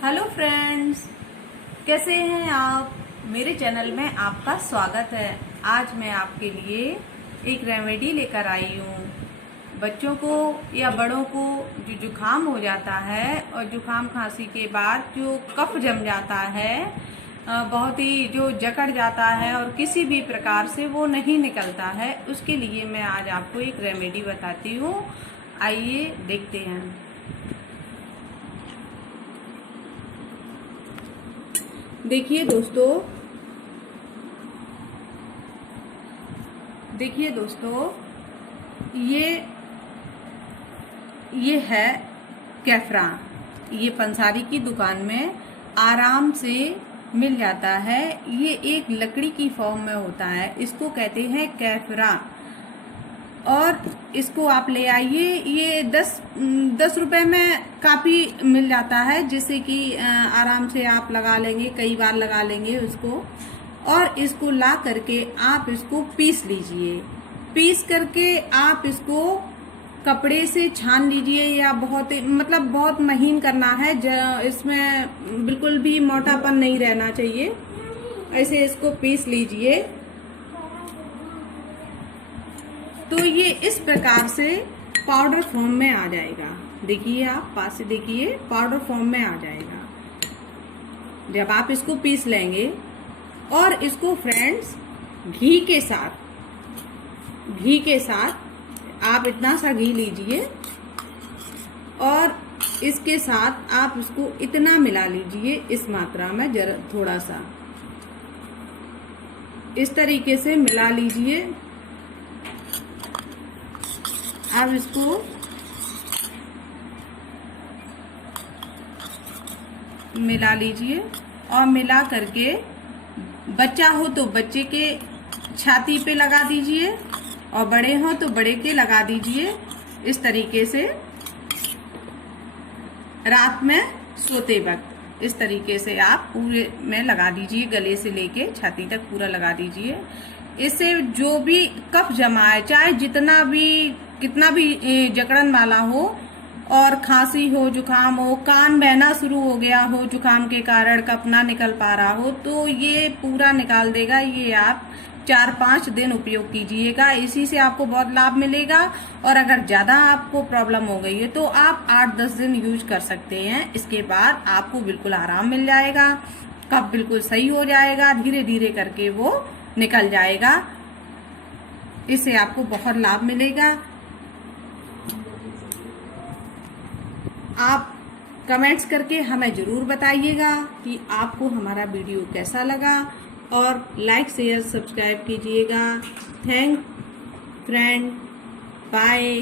Hello friends, कैसे हैं आप। मेरे चैनल में आपका स्वागत है। आज मैं आपके लिए एक रेमेडी लेकर आई हूँ। बच्चों को या बड़ों को जो जुकाम हो जाता है और जुकाम खांसी के बाद जो कफ जम जाता है, बहुत ही जो जकड़ जाता है और किसी भी प्रकार से वो नहीं निकलता है, उसके लिए मैं आज आपको एक रेमेडी बताती हूँ। आइए देखते हैं। देखिए दोस्तों, ये है कैफरा। ये पंसारी की दुकान में आराम से मिल जाता है। ये एक लकड़ी की फॉर्म में होता है, इसको कहते हैं कैफरा। और इसको आप ले आइए। ये 10 रुपए में काफी मिल जाता है, जिससे कि आराम से आप लगा लेंगे, कई बार लगा लेंगे उसको। और इसको ला करके आप इसको पीस लीजिए। पीस करके आप इसको कपड़े से छान लीजिए, या बहुत महीन करना है। इसमें बिल्कुल भी मोटापन नहीं रहना चाहिए। ऐसे इसको पीस लीजिए। तो ये इस प्रकार से पाउडर फॉर्म में आ जाएगा। देखिए, आप पास से देखिए, पाउडर फॉर्म में आ जाएगा जब आप इसको पीस लेंगे। और इसको फ्रेंड्स घी के साथ आप इतना सा घी लीजिए और इसके साथ आप इसको इतना मिला लीजिए, इस मात्रा में जरा थोड़ा सा इस तरीके से मिला लीजिए। अब इसको मिला लीजिए और मिला करके बच्चा हो तो बच्चे के छाती पे लगा दीजिए, और बड़े हो तो बड़े के लगा दीजिए। इस तरीके से रात में सोते वक्त इस तरीके से आप पूरे में लगा दीजिए, गले से लेके छाती तक पूरा लगा दीजिए। इससे जो भी कफ जमा है, चाहे कितना भी जकड़न वाला हो, और खांसी हो, जुकाम हो, कान बहना शुरू हो गया हो जुकाम के कारण, कफ ना निकल पा रहा हो, तो ये पूरा निकाल देगा। ये आप 4-5 दिन उपयोग कीजिएगा, इसी से आपको बहुत लाभ मिलेगा। और अगर ज्यादा आपको प्रॉब्लम हो गई है तो आप 8-10 दिन यूज कर सकते हैं। इसके बाद आपको बिल्कुल आराम मिल जाएगा, कफ बिल्कुल सही हो जाएगा, धीरे धीरे करके वो निकल जाएगा। इससे आपको बहुत लाभ मिलेगा। आप कमेंट्स करके हमें जरूर बताइएगा कि आपको हमारा वीडियो कैसा लगा, और लाइक शेयर सब्सक्राइब कीजिएगा। Thank friend, bye.